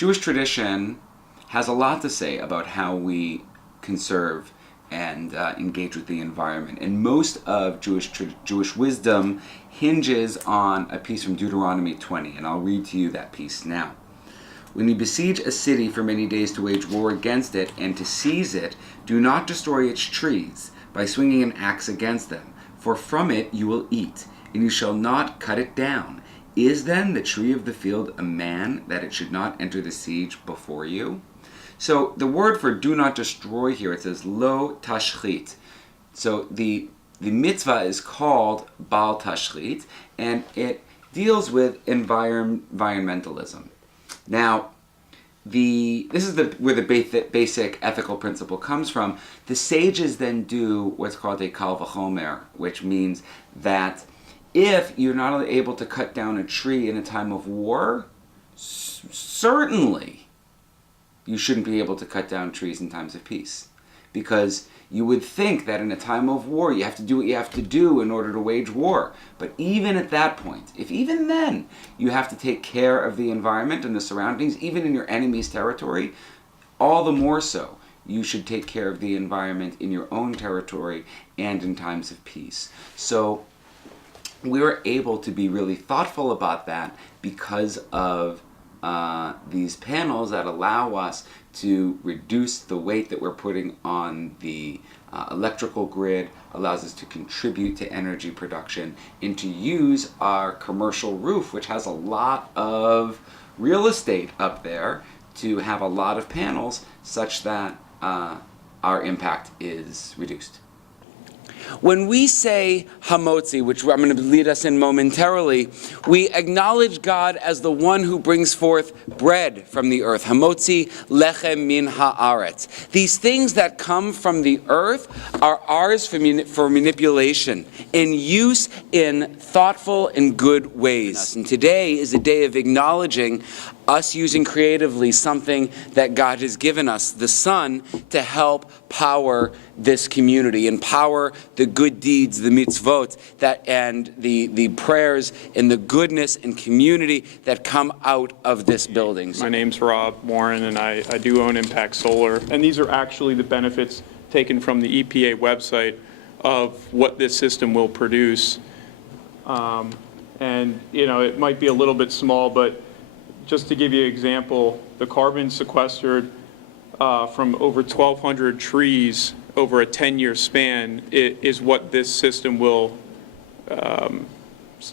Jewish tradition has a lot to say about how we conserve and engage with the environment. And most of Jewish wisdom hinges on a piece from Deuteronomy 20, and I'll read to you that piece now. When you besiege a city for many days to wage war against it and to seize it, do not destroy its trees by swinging an axe against them, for from it you will eat, and you shall not cut it down. Is then the tree of the field a man, that it should not enter the siege before you? So the word for do not destroy here, it says lo tashchit. So the mitzvah is called bal tashchit, and it deals with environmentalism. Now, this is where the basic ethical principle comes from. The sages then do what's called a kal v'chomer, which means that if you're not able to cut down a tree in a time of war, certainly you shouldn't be able to cut down trees in times of peace. Because you would think that in a time of war you have to do what you have to do in order to wage war. But even at that point, if even then you have to take care of the environment and the surroundings, even in your enemy's territory, all the more so you should take care of the environment in your own territory and in times of peace. So we were able to be really thoughtful about that because of these panels that allow us to reduce the weight that we're putting on the electrical grid, allows us to contribute to energy production, and to use our commercial roof, which has a lot of real estate up there, to have a lot of panels such that our impact is reduced. When we say hamotzi, which I'm going to lead us in momentarily, we acknowledge God as the one who brings forth bread from the earth. Hamotzi lechem min haaretz. These things that come from the earth are ours for manipulation, in use in thoughtful and good ways. And today is a day of acknowledging us using creatively something that God has given us, the sun, to help power this community, empower the good deeds, the mitzvot, and the prayers and the goodness and community that come out of this building. My name's Rob Warren, and I do own Impact Solar. And these are actually the benefits taken from the EPA website of what this system will produce. And, you know, it might be a little bit small, but just to give you an example, the carbon sequestered from over 1,200 trees over a 10-year span is what this system will,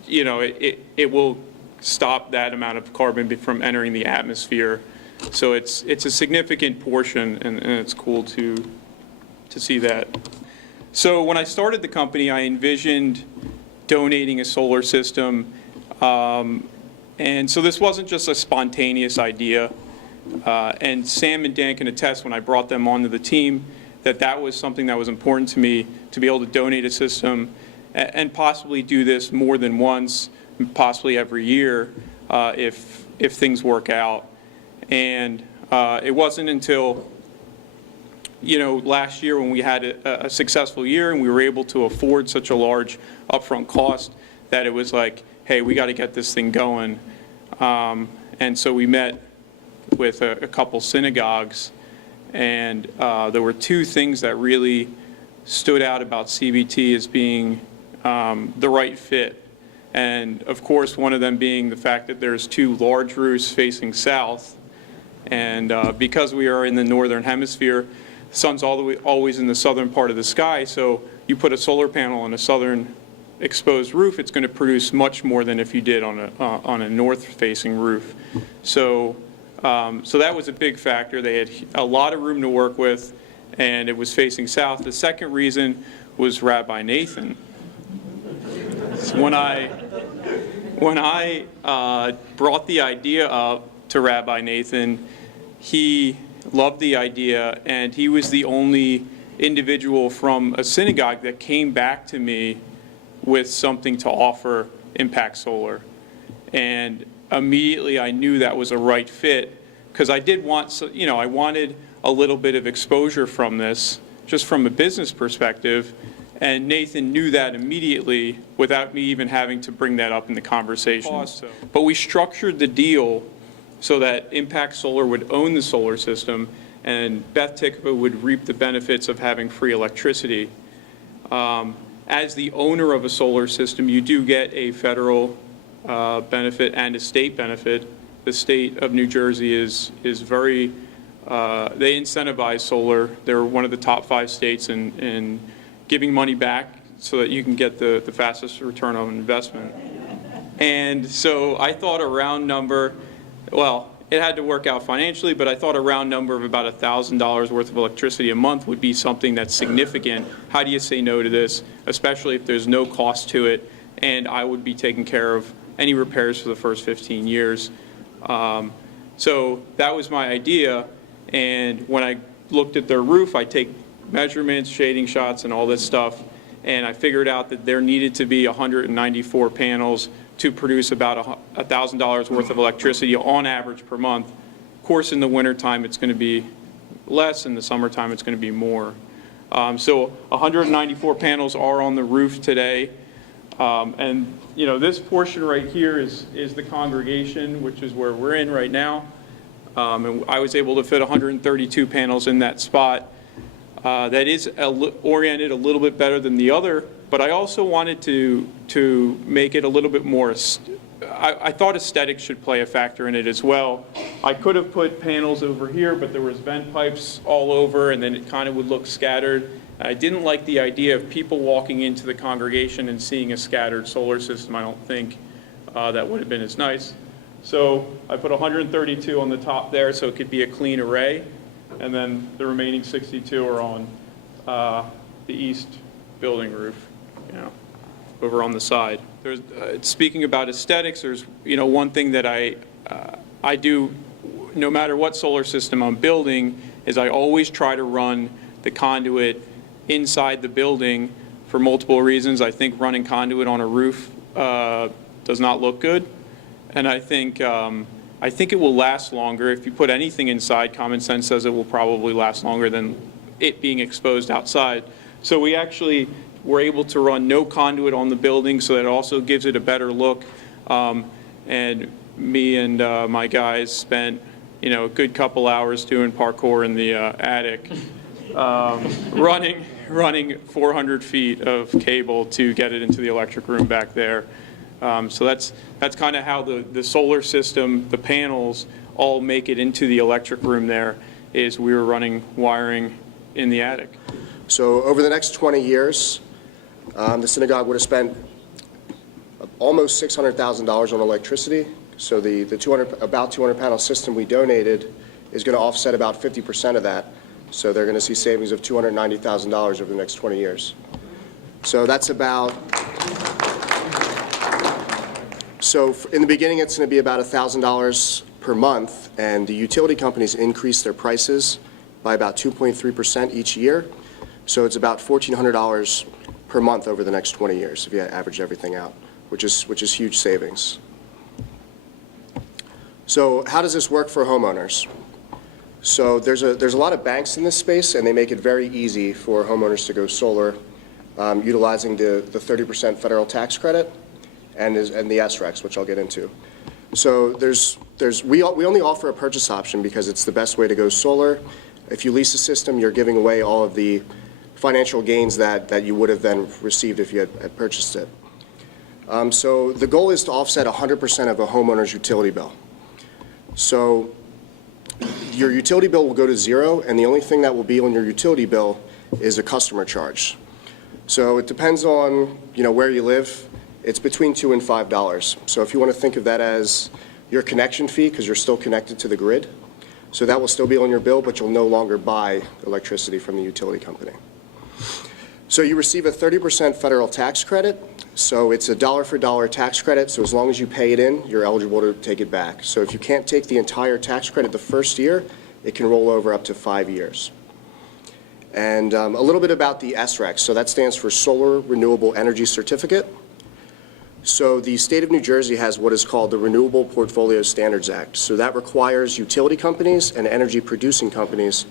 it will stop that amount of carbon from entering the atmosphere. So it's a significant portion, and it's cool to see that. So when I started the company, I envisioned donating a solar system. And so this wasn't just a spontaneous idea. And Sam and Dan can attest when I brought them onto the team that was something that was important to me, to be able to donate a system and possibly do this more than once, possibly every year, if things work out. And it wasn't until last year when we had a successful year and we were able to afford such a large upfront cost that it was like, hey, we got to get this thing going. And so we met with a couple synagogues, and there were two things that really stood out about CBT as being the right fit. And of course, one of them being the fact that there's two large roofs facing south. And because we are in the northern hemisphere, the sun's always in the southern part of the sky, so you put a solar panel on a southern exposed roof, it's going to produce much more than if you did on a north-facing roof. So that was a big factor. They had a lot of room to work with, and it was facing south. The second reason was Rabbi Nathan. So when I brought the idea up to Rabbi Nathan, he loved the idea, and he was the only individual from a synagogue that came back to me with something to offer Impact Solar. And immediately I knew that was a right fit, because I did want, I wanted a little bit of exposure from this, just from a business perspective, and Nathan knew that immediately without me even having to bring that up in the conversation. But we structured the deal so that Impact Solar would own the solar system and Beth Tikva would reap the benefits of having free electricity. As the owner of a solar system, you do get a federal benefit and a state benefit. The state of New Jersey is very, they incentivize solar. They're one of the top 5 states in giving money back so that you can get the fastest return on investment. And so I thought a round number, well, it had to work out financially, but I thought a round number of about $1,000 worth of electricity a month would be something that's significant. How do you say no to this, especially if there's no cost to it, and I would be taking care of any repairs for the first 15 years. So that was my idea, and when I looked at their roof, I take measurements, shading shots, and all this stuff, and I figured out that there needed to be 194 panels to produce about $1,000 worth of electricity on average per month. Of course, in the wintertime, it's going to be less. In the summertime, it's going to be more. So 194 panels are on the roof today. And this portion right here is the congregation, which is where we're in right now. And I was able to fit 132 panels in that spot. That is oriented a little bit better than the other, but I also wanted to make it a little bit more, I thought aesthetics should play a factor in it as well. I could have put panels over here, but there was vent pipes all over, and then it kind of would look scattered. I didn't like the idea of people walking into the congregation and seeing a scattered solar system. I don't think that would have been as nice. So I put 132 on the top there so it could be a clean array, and then the remaining 62 are on the east building roof, over on the side. There's, speaking about aesthetics, there's one thing that I do no matter what solar system I'm building is I always try to run the conduit inside the building for multiple reasons. I think running conduit on a roof does not look good, and I think it will last longer. If you put anything inside, common sense says it will probably last longer than it being exposed outside. So we actually were able to run no conduit on the building, so that also gives it a better look. And me and my guys spent a good couple hours doing parkour in the attic, running 400 feet of cable to get it into the electric room back there. So that's kind of how the solar system, the panels, all make it into the electric room there, is we were running wiring in the attic. So over the next 20 years, the synagogue would have spent almost $600,000 on electricity. So the about 200 panel system we donated is going to offset about 50% of that. So they're going to see savings of $290,000 over the next 20 years. So that's about, so in the beginning it's going to be about $1,000 per month, and the utility companies increase their prices by about 2.3% each year. So it's about $1,400 per month over the next 20 years if you average everything out, which is huge savings. So how does this work for homeowners? So there's a lot of banks in this space, and they make it very easy for homeowners to go solar, utilizing the 30% federal tax credit and the SRECs, which I'll get into. So we only offer a purchase option because it's the best way to go solar. If you lease a system, you're giving away all of the financial gains that you would have then received if you had purchased it. So the goal is to offset 100% of a homeowner's utility bill. So your utility bill will go to zero, and the only thing that will be on your utility bill is a customer charge. So it depends on where you live. It's between $2 and $5. So if you want to think of that as your connection fee, because you're still connected to the grid, so that will still be on your bill, but you'll no longer buy electricity from the utility company. So you receive a 30% federal tax credit. So it's a dollar-for-dollar tax credit. So as long as you pay it in, you're eligible to take it back. So if you can't take the entire tax credit the first year, it can roll over up to 5 years. And a little bit about the SREC. So that stands for Solar Renewable Energy Certificate. So the state of New Jersey has what is called the Renewable Portfolio Standards Act. So that requires utility companies and energy producing companies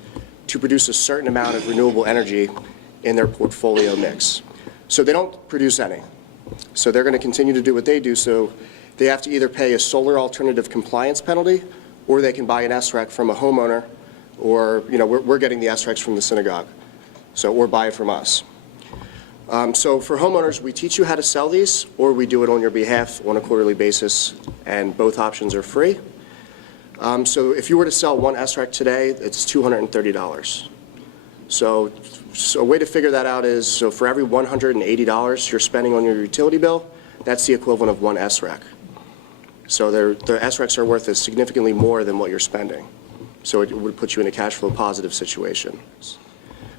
to produce a certain amount of renewable energy in their portfolio mix. So they don't produce any. So they're going to continue to do what they do. So they have to either pay a solar alternative compliance penalty, or they can buy an SREC from a homeowner, or, we're getting the SRECs from the synagogue, or buy it from us. So for homeowners, we teach you how to sell these, or we do it on your behalf on a quarterly basis, and both options are free. So if you were to sell one SREC today, it's $230. So a way to figure that out is, so for every $180 you're spending on your utility bill, that's the equivalent of one SREC. So the SRECs are worth significantly more than what you're spending. So it would put you in a cash flow positive situation.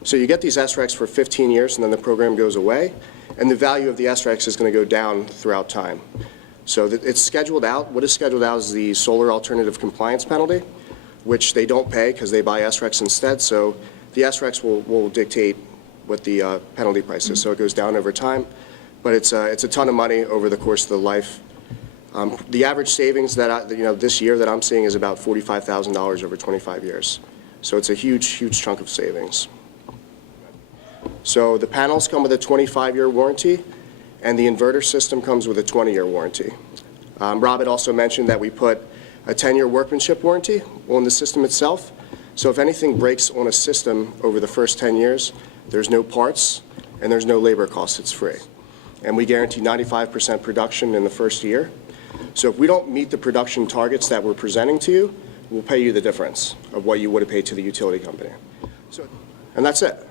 So you get these SRECs for 15 years, and then the program goes away, and the value of the SRECs is going to go down throughout time. So it's scheduled out. What is scheduled out is the solar alternative compliance penalty, which they don't pay because they buy SRECs instead. So the SRECs will dictate what the penalty price is. So it goes down over time, but it's a ton of money over the course of the life. The average savings that this year that I'm seeing is about $45,000 over 25 years. So it's a huge, huge chunk of savings. So the panels come with a 25-year warranty, and the inverter system comes with a 20-year warranty. Rob had also mentioned that we put a 10-year workmanship warranty on the system itself. So if anything breaks on a system over the first 10 years, there's no parts and there's no labor costs. It's free. And we guarantee 95% production in the first year. So if we don't meet the production targets that we're presenting to you, we'll pay you the difference of what you would have paid to the utility company. And that's it.